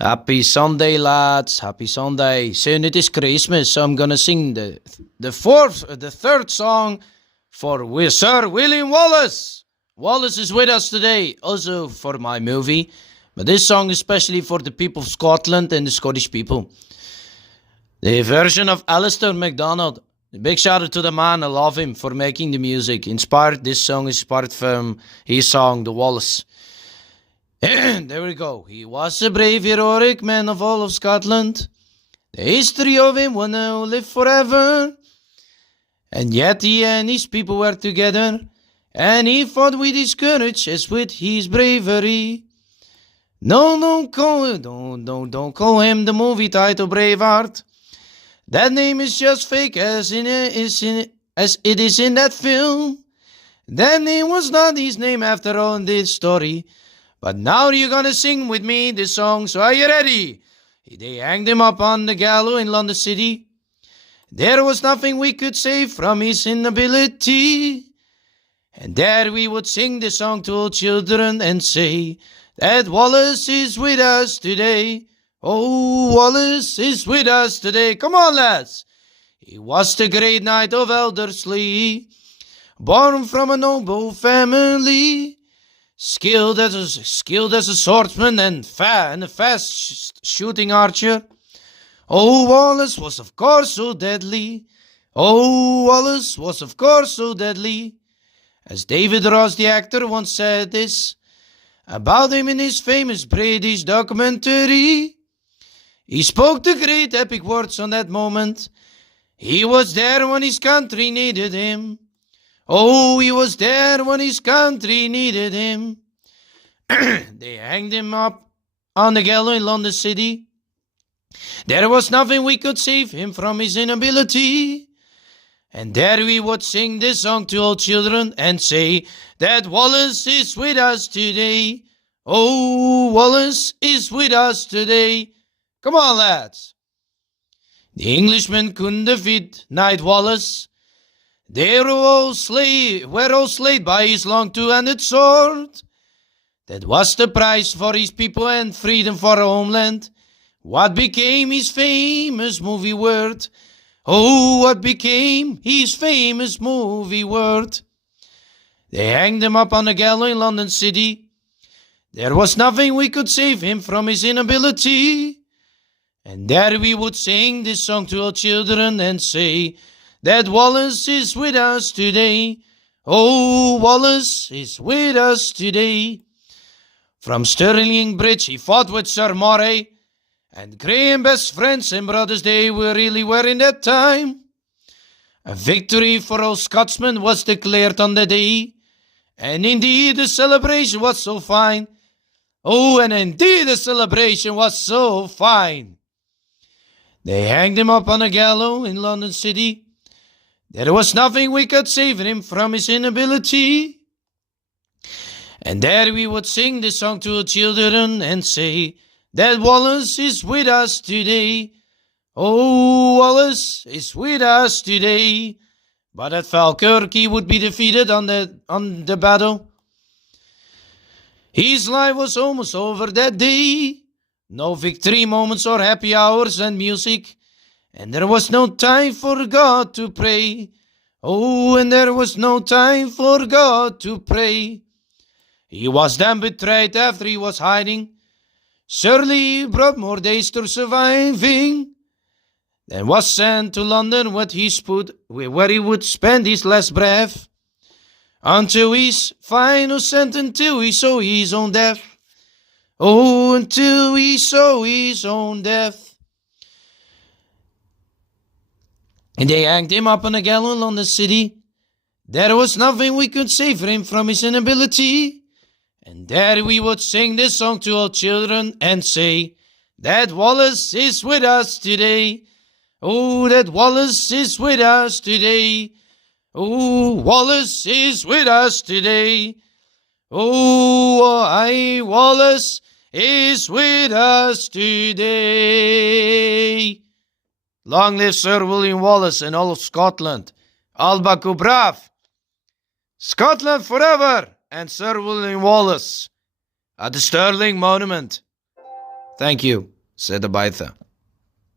Happy Sunday, lads. Happy Sunday. Soon it is Christmas, so I'm gonna sing the third song for Sir William Wallace. Wallace is with us today, also for my movie, but this song is especially for the people of Scotland and the Scottish people. The version of Alastair McDonald. A big shout out to the man, I love him for making the music. This song is inspired from his song, The Wallace. There we go. He was a brave, heroic man of all of Scotland. The history of him will now live forever. And yet he and his people were together, and he fought with his courage as with his bravery. No, don't call him the movie title Braveheart. That name is just fake as it is in that film. That name was not his name after all in this story. But now you're gonna sing with me this song, so are you ready? They hanged him up on the gallow in London City. There was nothing we could say from his inability. And there we would sing the song to all children and say that Wallace is with us today. Oh, Wallace is with us today. Come on, lads. He was the great knight of Elderslie, born from a noble family, skilled as a swordsman and a fast shooting archer. Oh, Wallace was of course so deadly. Oh, Wallace was of course so deadly. As David Ross, the actor, once said this about him in his famous British documentary. He spoke the great epic words on that moment. He was there when his country needed him. Oh, he was there when his country needed him. They hanged him up on the gallows in London City. There was nothing we could save him from his inability. And there we would sing this song to all children and say that Wallace is with us today. Oh, Wallace is with us today. Come on, lads. The Englishmen couldn't defeat Knight Wallace. They were all slayed by his long two-handed sword. That was the price for his people and freedom for our homeland. What became his famous movie word? Oh, what became his famous movie word? They hanged him up on a gallows in London City. There was nothing we could save him from his inability. And there we would sing this song to our children and say that Wallace is with us today. Oh, Wallace is with us today. From Stirling Bridge he fought with Sir Martyr, and Graham, best friends and brothers they really were in that time. A victory for all Scotsmen was declared on the day, and indeed the celebration was so fine. Oh, and indeed the celebration was so fine. They hanged him up on a gallows in London City. There was nothing we could save him from his inability. And there we would sing this song to our children and say that Wallace is with us today. Oh, Wallace is with us today. But at Falkirk he would be defeated on the battle. His life was almost over that day. No victory moments or happy hours and music. And there was no time for God to pray. Oh, and there was no time for God to pray. He was then betrayed after he was hiding. Surely brought more days to surviving. Then was sent to London where he would spend his last breath. Until his final sentence, till he saw his own death. Oh, until he saw his own death. And they hanged him up on a gallows in London City. There was nothing we could save him from his inability. And there we would sing this song to all children and say that Wallace is with us today. Oh, that Wallace is with us today. Oh, Wallace is with us today. Oh, Wallace is with us today. Long live Sir William Wallace and all of Scotland. Alba Brav. Scotland forever, and Sir William Wallace at the Stirling Monument. Thank you, said Abaitha.